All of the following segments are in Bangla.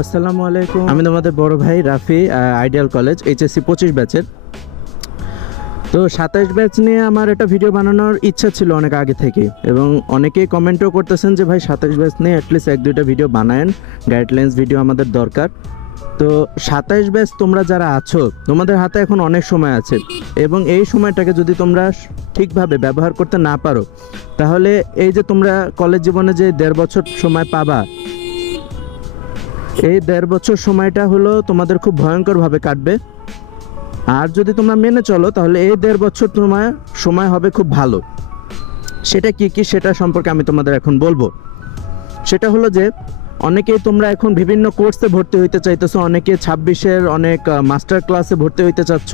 আসসালামু আলাইকুম, আমি তোমাদের বড় ভাই রাফি, আইডিয়াল কলেজ এইচএসসি 25 ব্যাচের। তো 27 ব্যাচ নিয়ে আমার একটা ভিডিও বানানোর ইচ্ছা ছিল অনেক আগে থেকে, এবং অনেকেই কমেন্টও করতেছেন যে ভাই 27 ব্যাচ নিয়ে অ্যাটলিস্ট 1-2টা ভিডিও বানায়েন, গাইডলাইন্স ভিডিও আমাদের দরকার। তো 27 ব্যাচ তোমরা যারা আছো, তোমাদের হাতে এখন অনেক সময় আছে, এবং এই সময়টাকে যদি তোমরা ঠিকভাবে ব্যবহার করতে না পারো, তাহলে এই যে তোমরা কলেজ জীবনে যে 1.5 বছর সময় পাবা, এই 1.5 বছর সময়টা হলো তোমাদের খুব ভয়ঙ্করভাবে কাটবে। আর যদি তোমরা মেনে চলো, তাহলে এই 1.5 বছর তোমার সময় হবে খুব ভালো। সেটা কি কি সেটা সম্পর্কে আমি তোমাদের এখন বলবো। সেটা হলো যে অনেকেই তোমরা এখন বিভিন্ন কোর্সে ভর্তি হইতে চাইতেছো, অনেকে 26-এর অনেক মাস্টার ক্লাসে ভর্তি হইতে চাচ্ছ,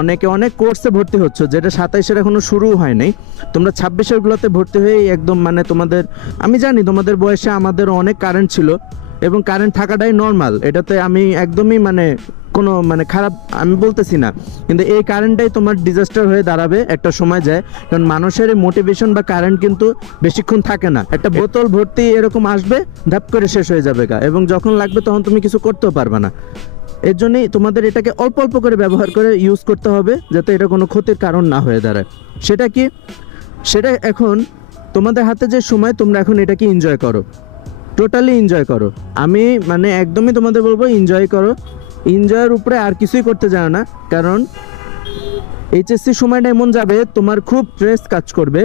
অনেকে অনেক কোর্সে ভর্তি হচ্ছে যেটা 27-এর এখনো শুরু হয় নাই। তোমরা 26-এর গুলোতে ভর্তি হয়ে একদম মানে তোমাদের, আমি জানি তোমাদের বয়সে আমাদের অনেক কারেন্ট ছিল, এবং কারেন্ট থাকাটাই নর্মাল, এটাতে আমি একদমই মানে কোনো মানে খারাপ আমি বলতেছি না, কিন্তু এই কারেন্টটাই তোমার ডিজাস্টার হয়ে দাঁড়াবে একটা সময় যায়। কারণ মানুষের মোটিভেশন বা কারেন্ট কিন্তু বেশিক্ষণ থাকে না, একটা বোতল ভর্তি এরকম আসবে, ধাপ করে শেষ হয়ে যাবে এবং যখন লাগবে তখন তুমি কিছু করতেও পারবে না। এর জন্যই তোমাদের এটাকে অল্প অল্প করে ব্যবহার করে ইউজ করতে হবে, যাতে এটা কোনো ক্ষতির কারণ না হয়ে দাঁড়ায়। সেটা কি, সেটা এখন তোমাদের হাতে যে সময়, তোমরা এখন এটাকে এনজয় করো, টোটালি এনজয় করো। আমি মানে একদমই তোমাদের বলবো এনজয় করো, এনজয়ের উপরে আর কিছুই করতে জানো না। কারণ এইচএসসি সময়টা এমন যাবে, তোমার খুব স্ট্রেস কাজ করবে,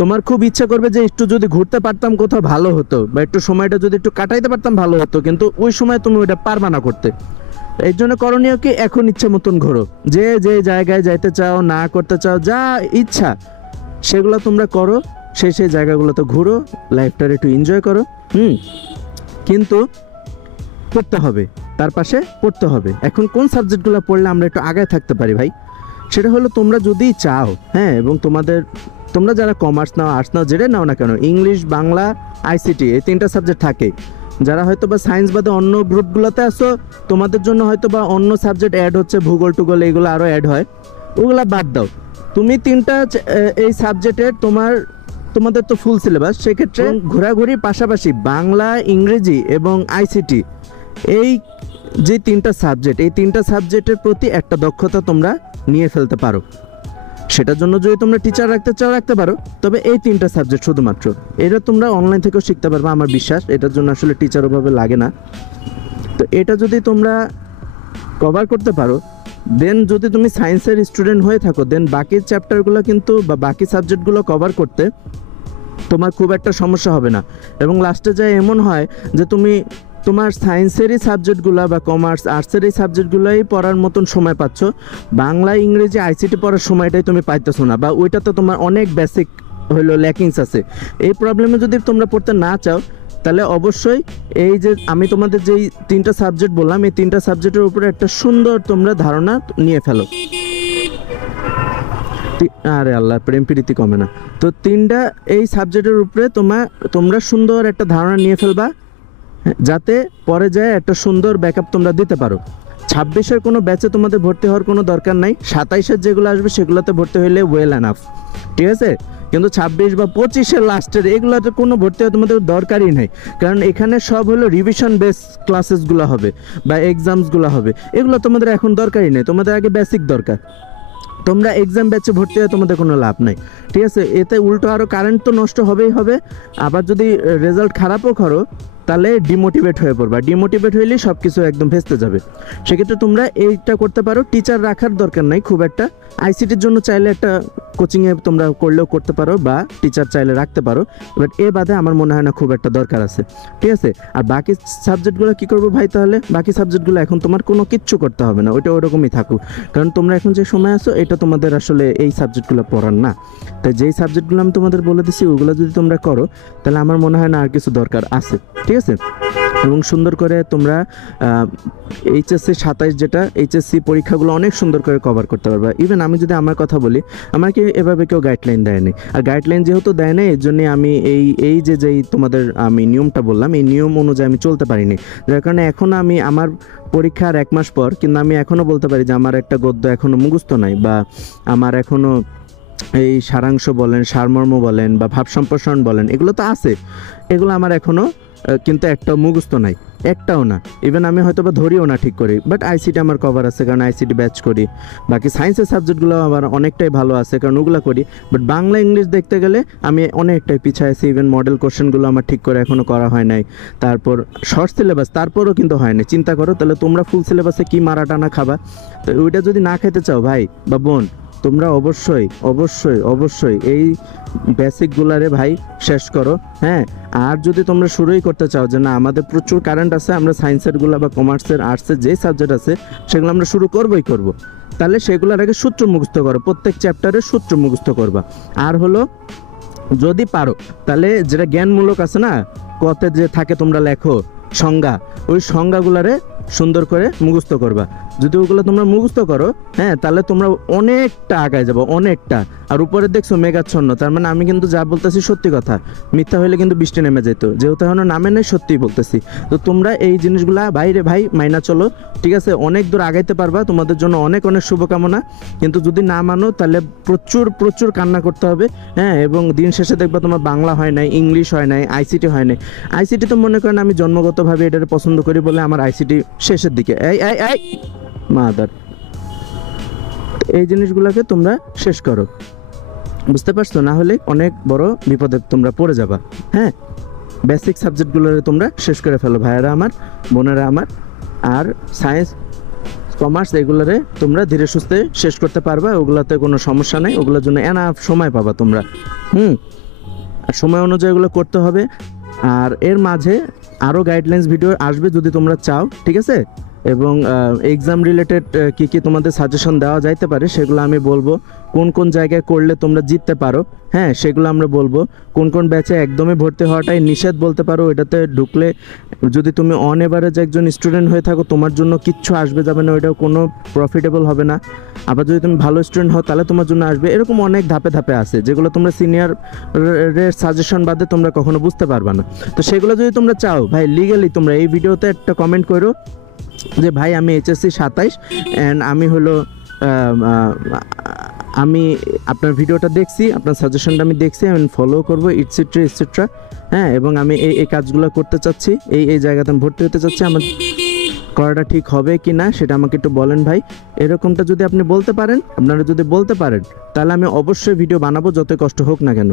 তোমার খুব ইচ্ছা করবে যে একটু যদি ঘুরতে পারতাম কোথাও ভালো হতো, বা একটু সময়টা যদি একটু কাটাইতে পারতাম ভালো হতো, কিন্তু ওই সময় তুমি ওইটা পারবা না করতে। এর জন্য করণীয় কি, এখন ইচ্ছা মতন ঘোরো, যে যে জায়গায় যাইতে চাও, না করতে চাও, যা ইচ্ছা সেগুলো তোমরা করো, সেই সেই জায়গাগুলোতে ঘুরো, লাইফটার একটু এনজয় করো। কিন্তু পড়তে হবে, তার পাশে পড়তে হবে। এখন কোন সাবজেক্টগুলো পড়লে আমরা একটু আগায় থাকতে পারি ভাই, সেটা হলো তোমরা যদি চাও, হ্যাঁ, এবং তোমরা যারা কমার্স নাও, আর্টস নাও, যেটাই নাও না কেন, ইংলিশ, বাংলা, আইসিটি, এই 3টা সাবজেক্ট থাকে। যারা হয়তো বা সায়েন্স বাদে অন্য গ্রুপগুলোতে আসো, তোমাদের জন্য হয়তো বা অন্য সাবজেক্ট অ্যাড হচ্ছে, ভূগোল টুগোল এগুলো আরও অ্যাড হয়, ওগুলো বাদ দাও। তুমি 3টা এই সাবজেক্টের তোমাদের তো ফুল সিলেবাস, সেক্ষেত্রে ঘোরাঘুরির পাশাপাশি বাংলা, ইংরেজি এবং আইসিটি, এই যে 3টা সাবজেক্ট, এই 3টা সাবজেক্টের প্রতি একটা দক্ষতা তোমরা নিয়ে ফেলতে পারো। সেটার জন্য যদি তোমরা টিচার রাখতে চাও রাখতে পারো, তবে এই 3টা সাবজেক্ট শুধুমাত্র, এটা তোমরা অনলাইন থেকেও শিখতে পারবে আমার বিশ্বাস, এটার জন্য আসলে টিচার ওভাবে লাগে না। তো এটা যদি তোমরা কভার করতে পারো, দেন যদি তুমি সায়েন্সের স্টুডেন্ট হয়ে থাকো, দেন বাকি চ্যাপ্টারগুলো কিন্তু বা বাকি সাবজেক্টগুলো কভার করতে তোমার খুব একটা সমস্যা হবে না। এবং লাস্টে যায় এমন হয় যে তোমার সায়েন্সেরই সাবজেক্টগুলো বা কমার্স, আর্টসের এই সাবজেক্টগুলোই পড়ার মতন সময় পাচ্ছ, বাংলা, ইংরেজি, আইসিটি পড়ার সময়টাই তুমি পাইতেছো না, বা ওইটাতে তোমার অনেক বেসিক হইলো ল্যাকিংস আছে। এই প্রবলেমে যদি তোমরা পড়তে না চাও, তাহলে অবশ্যই এই যে আমি তোমাদের যেই 3টা সাবজেক্ট বললাম, এই 3টা সাবজেক্টের উপরে একটা সুন্দর তোমরা ধারণা নিয়ে ফেলো। আরে আল্লাহ, প্রেম প্রীতি কমে না। তো 3টা এই সাবজেক্টের উপরে তোমরা সুন্দর একটা ধারণা নিয়ে ফেলবা, যাতে পরে যায় একটা সুন্দর ব্যাকআপ তোমরা দিতে পারো। 26-এর কোনো ব্যাচে তোমাদের ভর্তি হওয়ার কোনো দরকার নাই, 27-এর যেগুলো আসবে সেগুলোতে ভর্তি হইলে ওয়েল এনাফ, ঠিক আছে। কিন্তু 26 বা 25-এর লাস্টের এগুলোতে কোনো ভর্তি হওয়া তোমাদের দরকারই নেই, কারণ এখানে সব হলো রিভিশন বেস ক্লাসেসগুলো হবে বা এক্সামসগুলো হবে, এগুলো তোমাদের এখন দরকারই নেই, তোমাদের আগে বেসিক দরকার। তোমরা এক্সাম ব্যাচে ভর্তি হয়ে তোমাদের কোনো লাভ নাই, ঠিক আছে। এতে উল্টো আরও কারেন্ট তো নষ্ট হবেই হবে, আবার যদি রেজাল্ট খারাপও করো তাহলে ডিমোটিভেট হয়ে পড়বা, ডিমোটিভেট হইলে সব কিছু একদম ভেস্তে যাবে। সেক্ষেত্রে তোমরা এইটা করতে পারো, টিচার রাখার দরকার নাই খুব একটা, আইসিটির জন্য চাইলে একটা কোচিংয়ে তোমরা করলেও করতে পারো, বা টিচার চাইলে রাখতে পারো, বাট এ বাদে আমার মনে হয় না খুব একটা দরকার আছে, ঠিক আছে। আর বাকি সাবজেক্টগুলো কী করবো ভাই, তাহলে বাকি সাবজেক্টগুলো এখন তোমার কোনো কিচ্ছু করতে হবে না, ওইটা ওরকমই থাকুক, কারণ তোমরা এখন যে সময় আছো এটা তোমাদের আসলে এই সাবজেক্টগুলো পড়ার না। তাই যেই সাবজেক্টগুলো আমি তোমাদের বলে দিচ্ছি ওগুলো যদি তোমরা করো, তাহলে আমার মনে হয় না আর কিছু দরকার আছে, ঠিক আছে। এবং সুন্দর করে তোমরা এইচএসসি 27 যেটা এইচএসসি পরীক্ষাগুলো অনেক সুন্দর করে কভার করতে পারবে। ইভেন আমি যদি আমার কথা বলি, আমাকে এভাবে কেউ গাইডলাইন দেয়নি, আর গাইডলাইন যেহেতু দেয় না, এর জন্যই আমি যেই তোমাদের আমি নিয়মটা বললাম, এই নিয়ম অনুযায়ী আমি চলতে পারিনি, যার কারণে এখন আমি আমার পরীক্ষার 1 মাস পর কিন্তু আমি এখনও বলতে পারি যে আমার একটা গদ্য এখনও মুখস্থ নাই, বা আমার এখনও এই সারাংশ বলেন, সারমর্ম বলেন, বা ভাব সম্প্রসারণ বলেন, এগুলো তো আছে, এগুলো আমার এখনও কিন্তু একটাও মুখস্থ নাই, একটাও না। ইভেন আমি হয়তো বা ধরিও না ঠিক করি, বাট আইসিটি আমার কভার আছে কারণ আইসিটি ব্যাচ করি। বাকি সায়েন্সের সাবজেক্টগুলো আবার অনেকটাই ভালো আছে কারণ ওগুলো করি। বাট বাংলা ইংলিশ দেখতে গেলে আমি অনেকটাই পিছিয়ে আছি। ইভেন মডেল কোশ্চেনগুলো আমার ঠিক করে এখনও করা হয় নাই। তারপর শর্ট সিলেবাস তারপরও কিন্তু হয় না। চিন্তা করো তাহলে তোমরা ফুল সিলেবাসে কি মারা টানা খাবা? তো ওইটা যদি না খেতে চাও ভাই বা বোন, তোমরা অবশ্যই অবশ্যই অবশ্যই এই বেসিকগুলারে ভাই শেষ করো। হ্যাঁ, আর যদি তোমরা শুরুই করতে চাও যে না আমাদের প্রচুর কারেন্ট আছে, আমরা সায়েন্সেরগুলো বা কমার্সের আর্টসের যেই সাবজেক্ট আছে সেগুলো আমরা শুরু করবই করব, তাহলে সেগুলোর আগে সূত্র মুখস্থ করো, প্রত্যেক চ্যাপ্টারের সূত্র মুখস্থ করবা। আর হলো যদি পারো তাহলে যেটা জ্ঞানমূলক আছে না, কতে যে থাকে তোমরা লেখো সংজ্ঞা, ওই সংজ্ঞাগুলারে সুন্দর করে মুখস্থ করবা। যদি ওগুলো তোমরা মুখস্থ করো, হ্যাঁ, তাহলে তোমরা অনেকটা আগায় যাবো, অনেকটা। আর উপরে দেখছো মেঘাচ্ছন্ন, তার মানে আমি কিন্তু যা বলতেছি সত্যি কথা, মিথ্যা হইলে কিন্তু বৃষ্টি নেমে যেত, যেহেতু এখনো নামে নেই, সত্যিই বলতেছি। তো তোমরা এই জিনিসগুলা বাইরে ভাই মাইনা চলো, ঠিক আছে? অনেক দূর আগাইতে পারবা, তোমাদের জন্য অনেক অনেক শুভকামনা। কিন্তু যদি না মানো তাহলে প্রচুর প্রচুর কান্না করতে হবে, হ্যাঁ। এবং দিন শেষে দেখবা তোমার বাংলা হয় নাই, ইংলিশ হয় নাই, আইসিটি হয় নাই। আইসিটি তো মনে করেন আমি জন্মগতভাবে এটাকে পছন্দ করি বলে আমার আইসিটি শেষের দিকে। এই মাদার, এই জিনিসগুলোকে তোমরা শেষ করো, বুঝতে পারছো? না হলে অনেক বড় বিপদে তোমরা পড়ে যাবা। হ্যাঁ, বেসিক সাবজেক্টগুলোরে তোমরা শেষ করে ফেলো ভাইয়েরা আমার, বোনেরা আমার। আর সায়েন্স কমার্স এগুলোরে তোমরা ধীরে সুস্থে শেষ করতে পারবা, ওগুলোতে কোনো সমস্যা নেই, ওগুলোর জন্য এনাফ সময় পাবা তোমরা। আর সময় অনুযায়ী এগুলো করতে হবে। আর এর মাঝে আরও গাইডলাইন্স ভিডিও আসবে যদি তোমরা চাও, ঠিক আছে? এবং এক্সাম রিলেটেড কি কি তোমাদের সাজেশন দেওয়া যাইতে পারে সেগুলো আমি বলবো। কোন কোন জায়গায় করলে তোমরা জিততে পারো, হ্যাঁ, সেগুলো আমরা বলবো। কোন কোন ব্যাচে একদমই ভর্তি হওয়াটাই নিষেধ বলতে পারো, এটাতে ঢুকলে যদি তুমি অন এভারেজ একজন স্টুডেন্ট হয়ে থাকো তোমার জন্য কিচ্ছু আসবে যাবে না, ওইটাও কোনো প্রফিটেবল হবে না। আবার যদি তুমি ভালো স্টুডেন্ট হও তাহলে তোমার জন্য আসবে। এরকম অনেক ধাপে ধাপে আছে যেগুলো তোমরা সিনিয়রের সাজেশন বাদে তোমরা কখনো বুঝতে পারবে না। তো সেগুলো যদি তোমরা চাও ভাই, লিগালি তোমরা এই ভিডিওতে একটা কমেন্ট করো যে ভাই আমি এইচএসসি 27 অ্যান্ড আমি হলো আমি আপনার ভিডিওটা দেখছি, আপনার সাজেশনটা আমি দেখছি, আমি ফলো করবো, ইটসেট্রা ইটসেট্রা। হ্যাঁ, এবং আমি এই কাজগুলো করতে চাচ্ছি, এই জায়গাতে আমি ভর্তি হতে চাচ্ছি, আমার করাটা ঠিক হবে কি না সেটা আমাকে একটু বলেন ভাই। এরকমটা যদি আপনি বলতে পারেন, আপনারা যদি বলতে পারেন, তাহলে আমি অবশ্যই ভিডিও বানাবো, যতই কষ্ট হোক না কেন।